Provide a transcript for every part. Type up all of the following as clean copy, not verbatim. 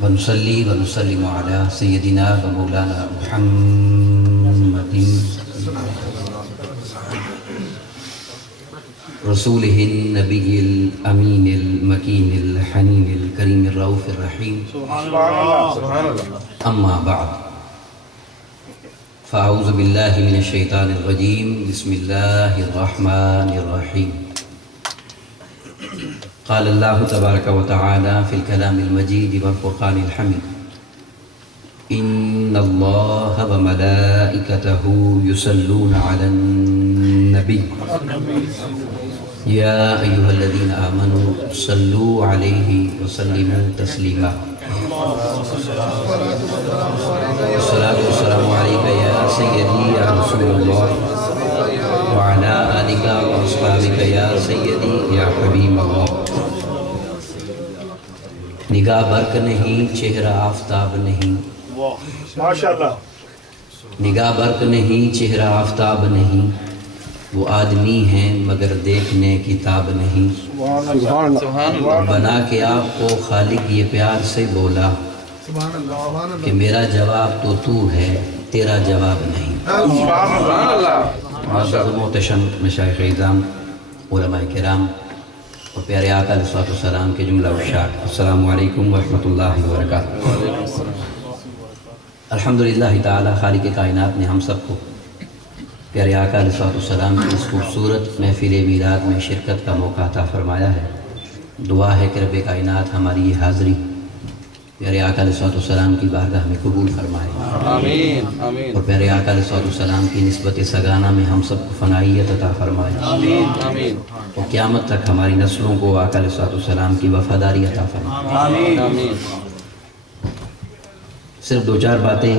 ونصلي ونسلم على سيدنا ومولانا محمد رسوله النبي الأمين المكين الحنين الكريم الرؤوف الرحيم. أما بعد، فأعوذ بالله من الشيطان الرجيم. بسم الله الرحمن الرحيم. قال الله تبارك وتعالى في الكلام المجيد والفرقان الحميد: إن الله وملائكته يصلون على النبي يا أيها الذين آمنوا صلوا عليه وسلموا تسليما. الصلاة والسلام عليك يا سيدي يا رسول الله وعلى آلك وأصحابك يا سيدي يا حبيب الله. نگاہ برق نہیں، چہرہ آفتاب نہیں. ماشاءاللہ. نگاہ برق نہیں، چہرہ آفتاب نہیں. وہ آدمی ہیں مگر دیکھنے کی تاب نہیں. بنا کے آپ کو خالق یہ پیار سے بولا کہ میرا جواب تو ہے، تیرا جواب نہیں. معزز و محتشم مشائخ اعظام، علماء کرام اور پیارے آقا علیہ السلام کے جملہ اشاق، السلام علیکم ورحمۃ اللہ وبرکاتہ. الحمدللہ تعالی خالق کائنات نے ہم سب کو پیارے آقا علیہ السلام کی اس خوبصورت محفل میلاد میں شرکت کا موقع عطا فرمایا ہے. دعا ہے کہ رب کائنات ہماری یہ حاضری پیارے آقا علیہ السلام کی بارگاہ میں قبول فرمائے. آمین آمین. اور پیارے آقا علیہ السلام کی نسبت سگانہ میں ہم سب کو فنائیت عطا فرمائے. آمین آمین. اور قیامت تک ہماری نسلوں کو آقا علیہ السلام کی وفاداری عطا فرمائے. آمین آمین. صرف دو چار باتیں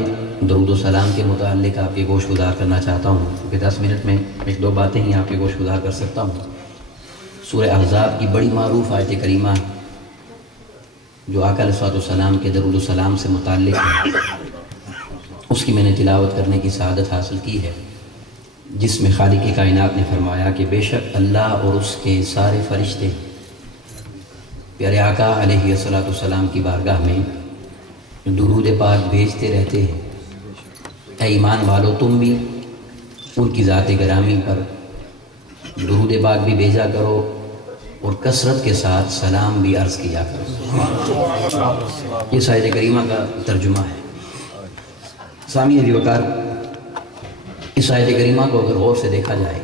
درود و سلام کے متعلق آپ کے گوش گزار کرنا چاہتا ہوں، کیونکہ 10 منٹ میں ایک دو باتیں ہی آپ کے گوش گزار کر سکتا ہوں. سورہ احزاب کی بڑی معروف آیت کریمہ جو آقا علیہ السلام کے درود و سلام سے متعلق ہے، اس کی میں نے تلاوت کرنے کی سعادت حاصل کی ہے، جس میں خالق کائنات نے فرمایا کہ بے شک اللہ اور اس کے سارے فرشتے پیارے آقا علیہ السلام کی بارگاہ میں درود پاک بھیجتے رہتے ہیں. اے ایمان والو، تم بھی ان کی ذات گرامی پر درود پاک بھی بھیجا کرو اور کثرت کے ساتھ سلام بھی عرض کیا کرو. یہ آیت کریمہ کا ترجمہ ہے. سامعین عزیز وقار، اس آیت کریمہ کو اگر غور سے دیکھا جائے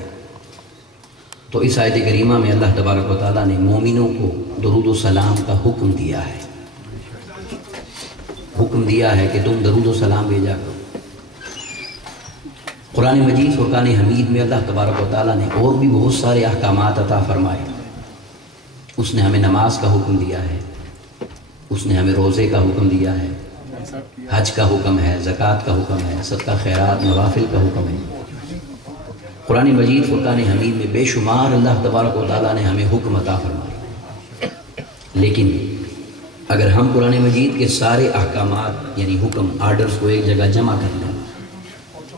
تو اس آیت کریمہ میں اللہ تبارک و تعالیٰ نے مومنوں کو درود و سلام کا حکم دیا ہے. حکم دیا ہے کہ تم درود و سلام بھیجا کرو. قرآن مجید فرقان حمید میں اللہ تبارک و تعالیٰ نے اور بھی بہت سارے احکامات عطا فرمائے. اس نے ہمیں نماز کا حکم دیا ہے، اس نے ہمیں روزے کا حکم دیا ہے، حج کا حکم ہے، زکوٰۃ کا حکم ہے، صدقہ خیرات نوافل کا حکم ہے. قرآن مجید فرقان حمید میں بے شمار اللہ تبارک و تعالیٰ نے ہمیں حکم عطا فرمائے. لیکن اگر ہم قرآن مجید کے سارے احکامات یعنی حکم آرڈرز کو ایک جگہ جمع کر لیں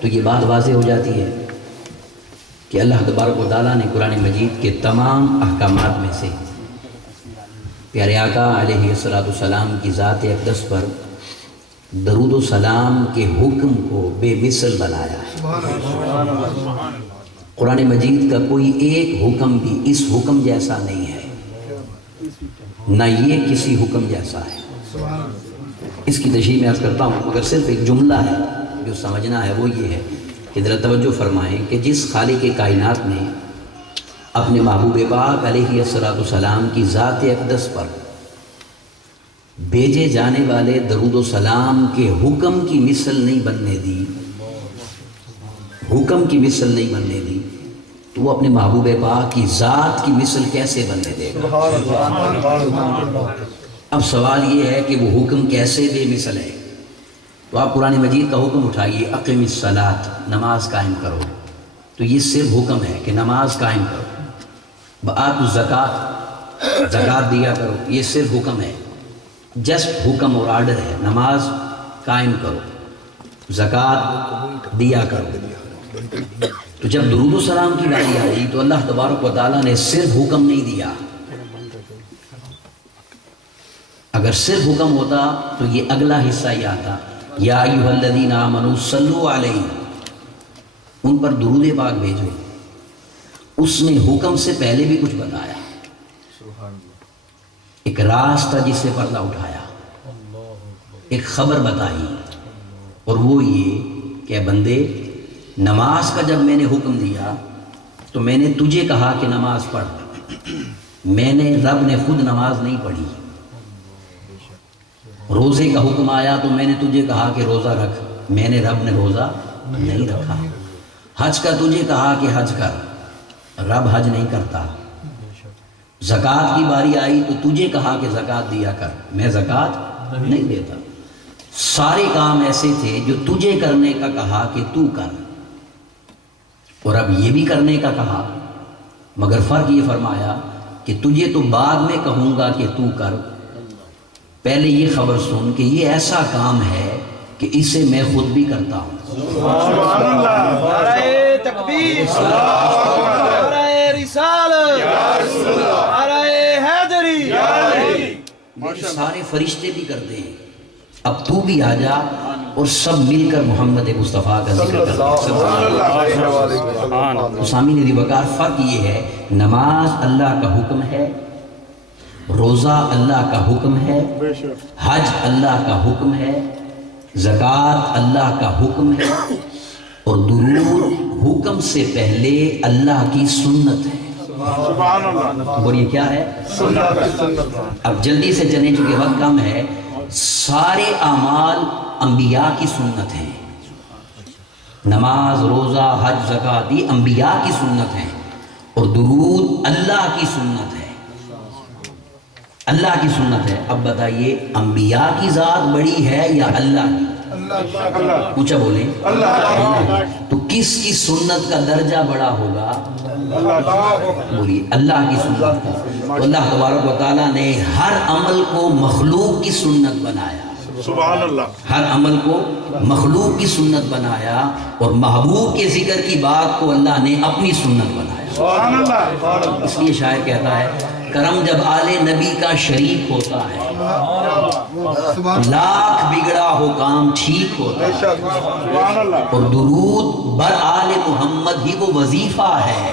تو یہ بات واضح ہو جاتی ہے کہ اللہ تبارک و تعالیٰ نے قرآن مجید کے تمام احکامات میں سے پیارے آقا علیہ السلام کی ذات اقدس پر درود و سلام کے حکم کو بے مثل بنایا ہے. قرآن مجید کا کوئی ایک حکم بھی اس حکم جیسا نہیں ہے، نہ یہ کسی حکم جیسا ہے. اس کی تشریح میں عرض کرتا ہوں، مگر صرف ایک جملہ ہے جو سمجھنا ہے، وہ یہ ہے کہ ذرا توجہ فرمائیں کہ جس خالق کائنات نے اپنے محبوب پاک علیہ السلام کی ذات اقدس پر بھیجے جانے والے درود و سلام کے حکم کی مثل نہیں بننے دی، حکم کی مثل نہیں بننے دی، تو وہ اپنے محبوب پاک کی ذات کی مثل کیسے بننے دے گا؟ اب سوال یہ ہے کہ وہ حکم کیسے بے مثل ہے؟ تو آپ قرآن مجید کا حکم اٹھائیے، اقیم الصلاۃ، نماز قائم کرو، تو یہ صرف حکم ہے کہ نماز قائم کرو. بآتوا الزکوٰۃ، زکوٰۃ دیا کرو، یہ صرف حکم ہے، جسٹ حکم اور آرڈر ہے. نماز قائم کرو، زکوٰۃ دیا کرو. تو جب درود و سلام کی باری آئی تو اللہ تبارک و تعالیٰ نے صرف حکم نہیں دیا، اگر صرف حکم ہوتا تو یہ اگلا حصہ ہی آتا، یا ایھا الذین آمنوا صلوا علیہ، ان پر درود پاک بھیجو۔ اس نے حکم سے پہلے بھی کچھ بتایا، ایک راستہ جس سے پردہ اٹھایا، ایک خبر بتائی، اور وہ یہ کہ بندے نماز کا جب میں نے حکم دیا تو میں نے تجھے کہا کہ نماز پڑھ، میں نے رب نے خود نماز نہیں پڑھی۔ روزے کا حکم آیا تو میں نے تجھے کہا کہ روزہ رکھ، میں نے رب نے روزہ نہیں رکھا۔ حج کا تجھے کہا کہ حج کر، رب حج نہیں کرتا۔ زکوٰۃ کی باری آئی تو تجھے کہا کہ زکوٰۃ دیا کر، میں زکوٰۃ نہیں دیتا۔ سارے کام ایسے تھے جو تجھے کرنے کا کہا کہ تو کر، اور اب یہ بھی کرنے کا کہا، مگر فرق یہ فرمایا کہ تجھے تو بعد میں کہوں گا کہ تو کر، پہلے یہ خبر سن کہ یہ ایسا کام ہے کہ اسے میں خود بھی کرتا ہوں۔ سبحان اللہ، نعرہ تکبیر، نعرہ رسالت، نعرہ حیدری۔ یہ سارے فرشتے بھی کرتے ہیں، اب تو بھی آ جا اور سب مل کر محمد مصطفیٰ کا ذکر کرتے ہیں۔ تو سامعین عزیز وقار، فرق یہ ہے، نماز اللہ کا حکم ہے، روزہ اللہ کا حکم ہے، بے شک حج اللہ کا حکم ہے، زکوٰۃ اللہ کا حکم ہے، اور درود حکم سے پہلے اللہ کی سنت ہے۔ سبحان اللہ، اور یہ کیا ہے؟ اب جلدی سے چلیں چونکہ وقت کم ہے۔ سارے اعمال انبیاء کی سنت ہیں، نماز، روزہ، حج، زکوٰۃ، یہ انبیاء کی سنت ہیں، اور درود اللہ کی سنت ہے، اللہ کی سنت ہے۔ اب بتائیے انبیاء کی ذات بڑی ہے یا اللہ کی؟ اونچا بولیں، اللہ۔ تو کس کی سنت کا درجہ بڑا ہوگا؟ بولیے، اللہ کی سنت کا۔ تو اللہ تبارک و تعالیٰ نے ہر عمل کو مخلوق کی سنت بنایا، سبحان اللہ، ہر عمل کو مخلوق کی سنت بنایا، اور محبوب کے ذکر کی بات کو اللہ نے اپنی سنت بنایا۔ سبحان اللہ، اس لیے شاعر کہتا ہے، کرم جب آل نبی کا شریک ہوتا ہے، لاکھ بگڑا ہو کام ٹھیک ہوتا ہے، سبحان اللہ، اور درود بر آل محمد ہی وہ وظیفہ ہے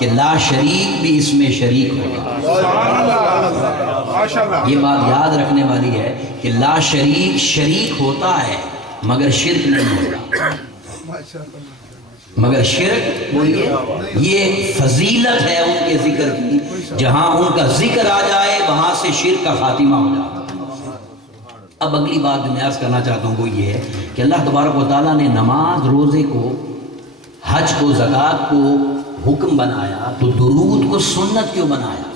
کہ لا شریک بھی اس میں شریک ہوگا۔ سبحان اللہ، ماشاء اللہ، یہ بات یاد رکھنے والی ہے کہ لا شریک شریک ہوتا ہے مگر شرک نہیں ہوتا، مگر شرک بولیے یہ فضیلت ہے ان کے ذکر کی، جہاں ان کا ذکر آ جائے وہاں سے شرک کا خاتمہ ہو جاتا۔ اب اگلی بات جو میں عرض کرنا چاہتا ہوں وہ یہ ہے کہ اللہ تبارک و تعالیٰ نے نماز، روزے کو، حج کو، زکوٰۃ کو حکم بنایا، تو درود کو سنت کیوں بنایا؟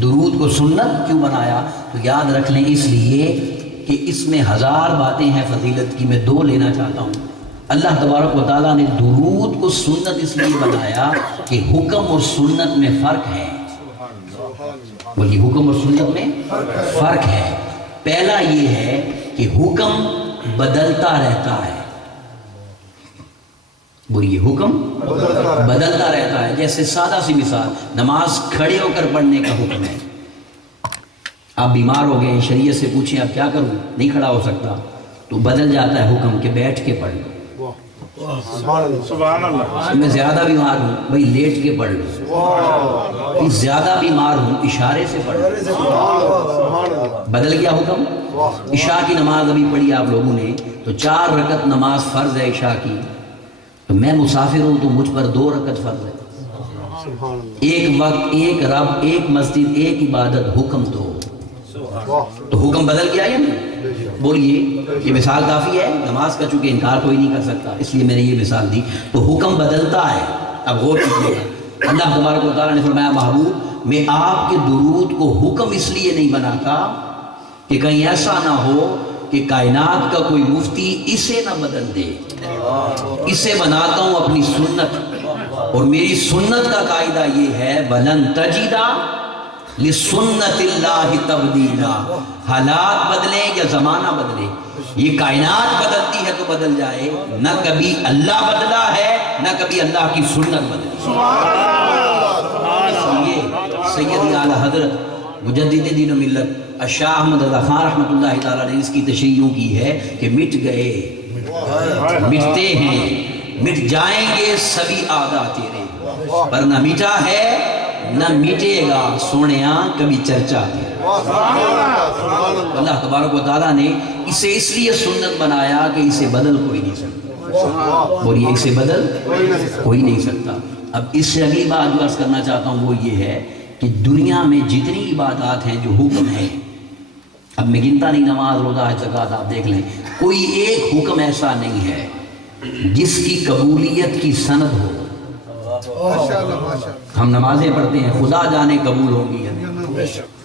درود کو سنت کیوں بنایا؟ تو یاد رکھ لیں، اس لیے کہ اس میں ہزار باتیں ہیں فضیلت کی، میں دو لینا چاہتا ہوں۔ اللہ تبارک و تعالیٰ نے درود کو سنت اس لیے بنایا کہ حکم اور سنت میں فرق ہے۔ بلکہ حکم اور سنت میں فرق ہے۔ پہلا یہ ہے کہ حکم بدلتا رہتا ہے، بولیے حکم بدلتا رہتا ہے۔ جیسے سادہ سی مثال، نماز کھڑے ہو کر پڑھنے کا حکم ہے۔ آپ بیمار ہو گئے، شریعت سے پوچھیں اب کیا کروں، نہیں کھڑا ہو سکتا، تو بدل جاتا ہے حکم کہ بیٹھ کے پڑھ لو۔ سبحان اللہ، میں زیادہ بیمار ہوں، بھائی لیٹ کے پڑھ لو۔ زیادہ بیمار ہوں، اشارے سے پڑھ لو۔ بدل گیا حکم۔ عشاء کی نماز ابھی پڑھی آپ لوگوں نے، تو 4 رکعت نماز فرض ہے عشاء کی، تو میں مسافر ہوں تو مجھ پر 2 رکعت فرض ہے۔ ایک وقت، ایک رب، ایک مسجد، ایک عبادت، حکم تو حکم بدل گیا یا نہیں؟ بولیے، یہ مثال کافی ہے۔ نماز کا چونکہ انکار کوئی نہیں کر سکتا، اس لیے میں نے یہ مثال دی۔ تو حکم بدلتا ہے۔ اب غور کیجیے گا، اللہ تبارک و تعالیٰ نے فرمایا، محبوب میں آپ کے درود کو حکم اس لیے نہیں بناتا کہ کہیں ایسا نہ ہو کہ کائنات کا کوئی مفتی اسے نہ بدل دے، اسے بناتا ہوں اپنی سنت، اور میری سنت کا قاعدہ یہ ہے، وَلَن تَجِدَ لِسُنَّتِ اللَّهِ تَبْدِيلًا۔ حالات بدلیں یا زمانہ بدلے، یہ کائنات بدلتی ہے تو بدل جائے، نہ کبھی اللہ بدلا ہے نہ کبھی اللہ کی سنت بدلی۔ سید اعلیٰ حضرت مجدد دین و ملت شاہ احمد رضا خان رحمۃ اللہ تعالیٰ نے اس کی تشریح یوں کی ہے کہ مٹ گئے مٹتے ہیں مٹ جائیں گے سبھی عادہ تیرے پر نہ مٹا ہے نہ مٹے گا سونیاں کبھی چرچا تیرے۔ اللہ تبارک و تعالیٰ نے اسے اس لیے سنت بنایا کہ اسے بدل کوئی نہیں سکتا، بولیے اسے بدل کوئی نہیں سکتا۔ اب اس سے اگلی بات جو عرض کرنا چاہتا ہوں وہ یہ ہے کہ دنیا میں جتنی عبادات ہیں جو حکم ہیں، اب میں گنتا نہیں، نماز روزہ حج زکوٰۃ آپ دیکھ لیں، کوئی ایک حکم ایسا نہیں ہے جس کی قبولیت کی سند ہو۔ ہم نمازیں پڑھتے ہیں، خدا جانے قبول ہوگی،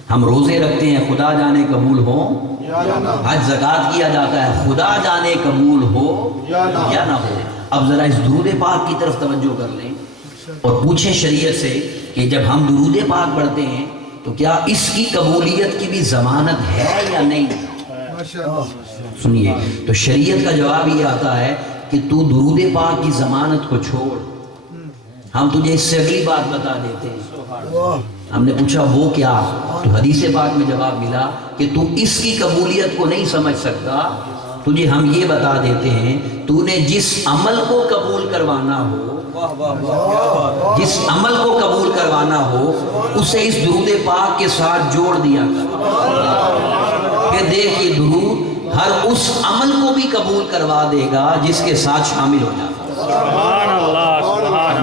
ہم روزے رکھتے ہیں، خدا جانے قبول ہوں، حج زکوٰۃ کیا جاتا ہے، خدا جانے قبول ہو یا نہ ہو۔ اب ذرا اس درود پاک کی طرف توجہ کر لیں اور پوچھیں شریعت سے کہ جب ہم درود پاک پڑھتے ہیں تو کیا اس کی قبولیت کی بھی ضمانت ہے یا نہیں؟ سنیے، تو شریعت کا جواب یہ آتا ہے کہ تو درود پاک کی ضمانت کو چھوڑ، ہم تجھے اس سے اگلی بات بتا دیتے ہیں۔ ہم نے پوچھا وہ کیا؟ تو حدیث پاک میں جواب ملا کہ تو اس کی قبولیت کو نہیں سمجھ سکتا، تجھے ہم یہ بتا دیتے ہیں تو نے جس عمل کو قبول کروانا ہو، جس عمل کو قبول کروانا ہو اسے اس درود پاک کے ساتھ جوڑ دیا کر، پھر دیکھ یہ درود ہر اس عمل کو بھی قبول کروا دے گا جس کے ساتھ شامل ہو جاتا ہے۔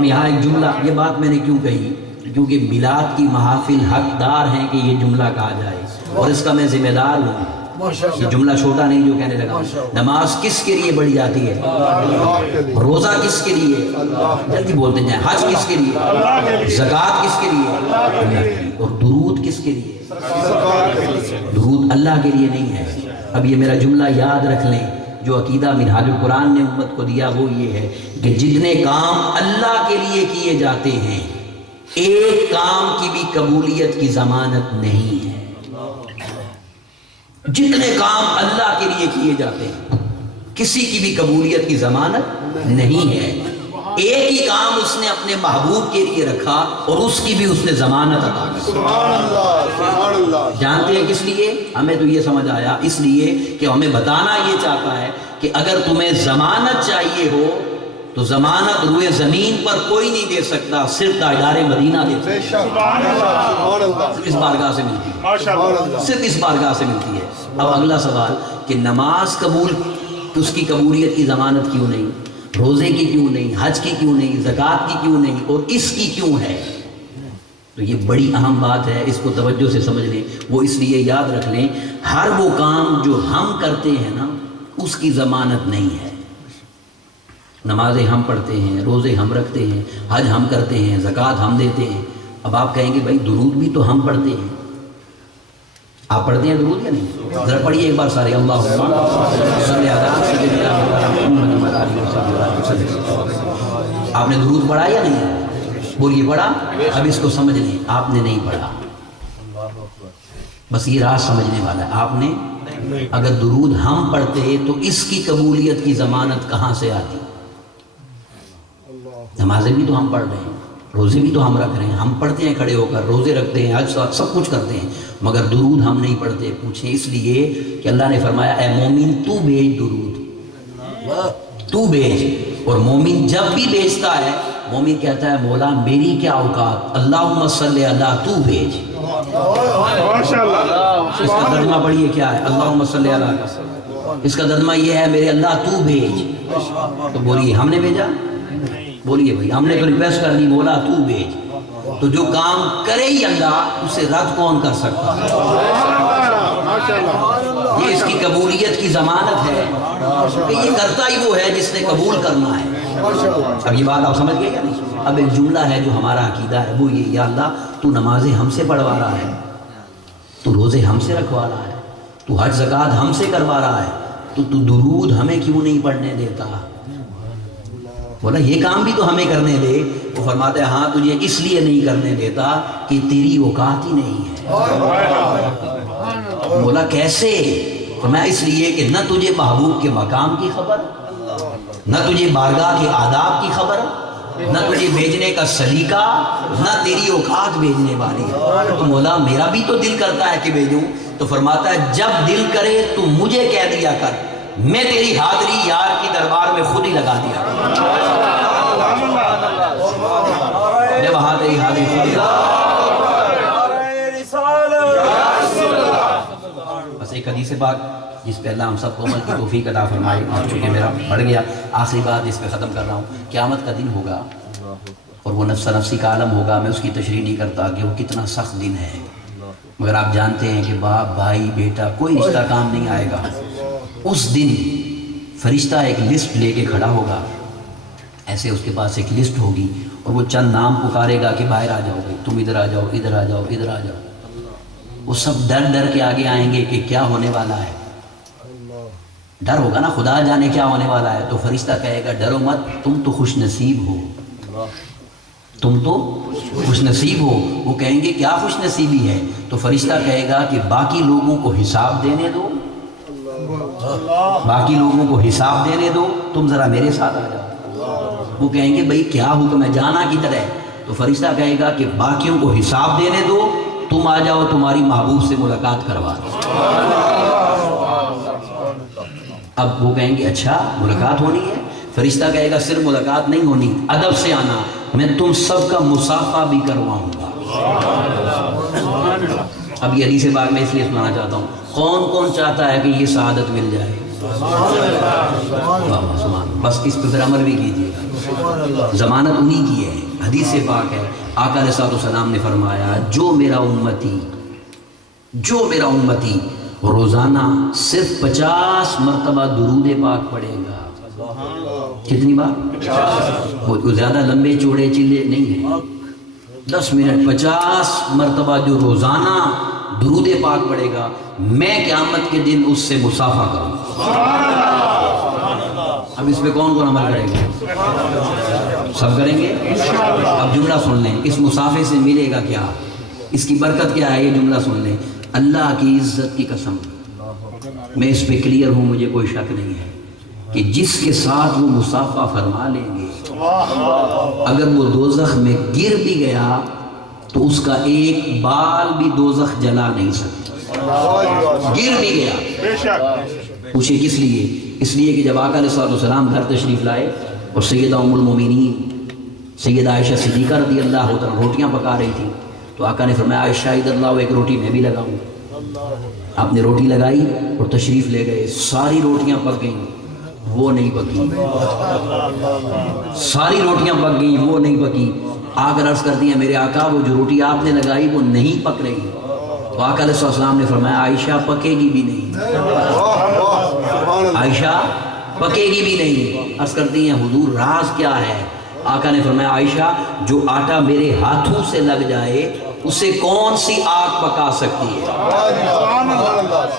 یہاں ایک جملہ، یہ بات میں نے کیوں کہی؟ کیونکہ میلاد کی محافل حقدار ہیں کہ یہ جملہ کہا جائے اور اس کا میں ذمہ دار ہوں۔ یہ جملہ چھوٹا نہیں جو کہنے لگا۔ نماز کس کے لیے پڑھی جاتی ہے؟ روزہ کس کے لیے؟ جلدی بولتے جائیں۔ حج کس کے لیے؟ زکوٰۃ کس کے لیے؟ اللہ کے لیے۔ اور درود کس کے لیے؟ درود اللہ کے لیے نہیں ہے۔ اب یہ میرا جملہ یاد رکھ لیں، جو عقیدہ منہاج القرآن نے امت کو دیا وہ یہ ہے کہ جتنے کام اللہ کے لیے کیے جاتے ہیں ایک کام کی بھی قبولیت کی ضمانت نہیں ہے۔ جتنے کام اللہ کے لیے کیے جاتے ہیں کسی کی بھی قبولیت کی ضمانت نہیں ہے۔ ایک ہی کام اس نے اپنے محبوب کے لیے رکھا اور اس کی بھی اس نے ضمانت عطا کی۔ جانتے ہیں کس لیے؟ ہمیں تو یہ سمجھ آیا اس لیے کہ ہمیں بتانا یہ چاہتا ہے کہ اگر تمہیں ضمانت چاہیے ہو تو ضمانت روئے زمین پر کوئی نہیں دے سکتا، صرف تاجدار مدینہ دے سکتا ہے، صرف اس بارگاہ سے ملتی ہے، صرف اس بارگاہ سے ملتی ہے۔ اب اگلا سوال کہ نماز قبول، اس کی قبولیت کی ضمانت کیوں نہیں؟ روزے کی کیوں نہیں؟ حج کی کیوں نہیں؟ زکوٰۃ کی کیوں نہیں؟ اور اس کی کیوں ہے؟ تو یہ بڑی اہم بات ہے، اس کو توجہ سے سمجھ لیں۔ وہ اس لیے یاد رکھ لیں، ہر وہ کام جو ہم کرتے ہیں نا اس کی ضمانت نہیں ہے۔ نمازیں ہم پڑھتے ہیں، روزے ہم رکھتے ہیں، حج ہم کرتے ہیں، زکوٰۃ ہم دیتے ہیں۔ اب آپ کہیں گے بھائی درود بھی تو ہم پڑھتے ہیں، آپ پڑھتے ہیں درود یا نہیں؟ ذرا پڑھیے ایک بار سارے، اللہم صلی علی سیدنا محمد و علی وسلم۔ آپ نے درود پڑھا یا نہیں؟ بولیے پڑھا؟ اب اس کو سمجھ لیں، آپ نے نہیں پڑھا، بس یہ راز سمجھنے والا ہے۔ آپ نے اگر درود ہم پڑھتے تو اس کی قبولیت کی ضمانت کہاں سے آتی؟ نمازیں بھی تو ہم پڑھ رہے ہیں، روزے بھی تو ہم رکھ رہے ہیں، ہم پڑھتے ہیں کھڑے ہو کر، روزے رکھتے ہیں، حج سب کچھ کرتے ہیں، مگر درود ہم نہیں پڑھتے۔ پوچھیں اس لیے کہ اللہ نے فرمایا اے مومن تو بھیج درود، تو بھیج۔ اور مومن جب بھی بھیجتا ہے مومن کہتا ہے مولا میری کیا اوقات، اللہم صلی علی تو بھیج۔ اس کا ترجمہ پڑھیے کیا ہے؟ اللہم صلی علی، اس کا ترجمہ یہ ہے میرے اللہ تو بھیج۔ تو بولیے ہم نے بھیجا؟ بولیے بھائی ہم نے تو ریکویسٹ کر دی مولا تو بھیج۔ تو جو کام کرے ہی اللہ اسے رد کون کر سکتا ہے؟ یہ اس کی قبولیت کی ضمانت ہے کہ یہ کرتا ہی وہ ہے جس نے قبول کرنا ہے۔ اب یہ بات آپ سمجھ گئے یا نہیں؟ اب ایک جملہ ہے جو ہمارا عقیدہ ہے وہ یہ، یا اللہ تو نمازیں ہم سے پڑھوا رہا ہے، تو روزے ہم سے رکھوا رہا ہے، تو حج زکوٰۃ ہم سے کروا رہا ہے، تو درود ہمیں کیوں نہیں پڑھنے دیتا؟ بولا یہ کام بھی تو ہمیں کرنے دے۔ وہ فرماتے ہیں ہاں تجھے اس لیے نہیں کرنے دیتا کہ تیری اوقات ہی نہیں ہے۔ بولا کیسے؟ فرمایا اس لیے کہ نہ تجھے محبوب کے مقام کی خبر، نہ تجھے بارگاہ کے آداب کی خبر، نہ تجھے بھیجنے کا سلیقہ، نہ تیری اوقات بھیجنے والی. تو مولا میرا بھی تو دل کرتا ہے کہ بھیجوں. تو فرماتا ہے جب دل کرے تو مجھے کہہ دیا کر، میں تیری حاضری یار کی دربار میں خود ہی لگا دیا کروں. میں وہاں تیری حاضری خود ہی بس ایک حدیث پاک جس پہ اللہ ہم سب کو عمل کی توفیق عطا فرمائے. چونکہ میرا بڑھ گیا، آخری بات اس پہ ختم کر رہا ہوں. قیامت کا دن ہوگا اور وہ نفس نفسی کا عالم ہوگا. میں اس کی تشریح نہیں کرتا کہ وہ کتنا سخت دن ہے، مگر آپ جانتے ہیں کہ باپ بھائی بیٹا کوئی رشتہ کام نہیں آئے گا. اس دن فرشتہ ایک لسٹ لے کے کھڑا ہوگا، ایسے اس کے پاس ایک لسٹ ہوگی اور وہ چند نام پکارے گا کہ باہر آ جاؤ گے، تم ادھر آ جاؤ، ادھر آ جاؤ، ادھر آ جاؤ. وہ سب ڈر ڈر کے آگے آئیں گے کہ کیا ہونے والا ہے. ڈر ہوگا نا، خدا جانے کیا ہونے والا ہے. تو فرشتہ کہے گا ڈرو مت، تم تو خوش نصیب ہو، تم تو خوش نصیب ہو. وہ کہیں گے کیا خوش نصیبی ہے؟ تو فرشتہ کہے گا کہ باقی لوگوں کو حساب دینے دو، باقی لوگوں کو حساب دینے دو، تم ذرا میرے ساتھ آ جاؤ. وہ کہیں گے بھئی کیا حکم ہے، جانا کدھر ہے؟ تو فرشتہ کہے گا کہ باقیوں کو حساب دینے دو، تم آ جاؤ تمہاری محبوب سے ملاقات کروا دو. اب وہ کہیں گے اچھا ملاقات ہونی ہے؟ فرشتہ کہے گا صرف ملاقات نہیں ہونی، ادب سے آنا، میں تم سب کا مصافحہ بھی کرواؤں گا. اب یہ حدیث پاک میں اس لیے سنانا چاہتا ہوں، کون کون چاہتا ہے کہ یہ سعادت مل جائے؟ بس اس پہ پھر عمل بھی کیجیے گا. ضمانت انہی کی ہے. حدیث پاک ہے، آقا علیہ السلام نے فرمایا جو میرا امتی روزانہ صرف 50 مرتبہ درود پاک پڑھے گا. کتنی بار؟ وہ زیادہ لمبے چوڑے چلے نہیں ہیں، 10 منٹ 50 مرتبہ جو روزانہ درود پاک پڑھے گا، میں قیامت کے دن اس سے مصافحہ کروں. اب اس پہ کون کون عمل کریں گے؟ سب کریں گے. اب جملہ سن لیں، اس مصافحے سے ملے گا کیا، اس کی برکت کیا ہے، یہ جملہ سن لیں. اللہ کی عزت کی قسم، میں اس پہ کلیئر ہوں، مجھے کوئی شک نہیں ہے کہ جس کے ساتھ وہ مصافحہ فرما لیں گے، اگر وہ دوزخ میں گر بھی گیا تو اس کا ایک بال بھی دوزخ جلا نہیں سکتا. گر بھی گیا. پوچھے کس لیے؟ اس لیے کہ جب آقا علیہ السلام گھر تشریف لائے اور سیدہ ام المومنین سیدہ عائشہ صدیقہ رضی اللہ عنہا روٹیاں پکا رہی تھیں، تو آقا نے فرمایا عائشہ ادھر لاؤ، ایک روٹی میں بھی لگاؤں. آپ نے روٹی لگائی اور تشریف لے گئے. ساری روٹیاں پک گئیں، وہ نہیں پکی. ساری روٹیاں پک گئیں، وہ نہیں پکی. آ کر عرض کرتی ہیں میرے آقا وہ جو روٹی آپ نے لگائی وہ نہیں پک رہی. تو آقا علیہ السلام نے فرمایا عائشہ پکے گی بھی نہیں، عائشہ پکے گی بھی نہیں. عرض کرتی ہیں حضور راز کیا ہے؟ آقا نے فرمایا عائشہ جو آٹا میرے ہاتھوں سے لگ جائے اسے کون سی آگ پکا سکتی ہے؟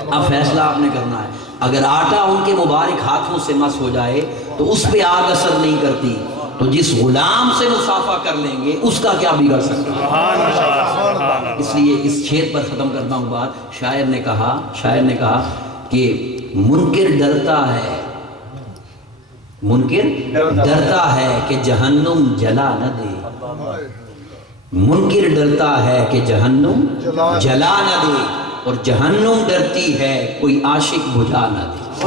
اب فیصلہ آپ نے کرنا ہے. اگر آٹا ان کے مبارک ہاتھوں سے مس ہو جائے تو اس پہ آگ اثر نہیں کرتی، تو جس غلام سے مصافحہ کر لیں گے اس کا کیا بگڑ سکتا ہے. اس لیے اس چھید پر ختم کرتا ہوں بات. شاعر نے کہا کہ منکر ڈرتا ہے کہ جہنم جلا نہ دے. منکر ڈرتا ہے کہ جہنم جلا نہ دے، اور جہنم ڈرتی ہے کوئی عاشق بجھا نہ دے.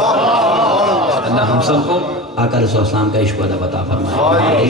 اللہ ہم سب کو آقا علیہ السلام کا عشق و ادب عطا فرمائے.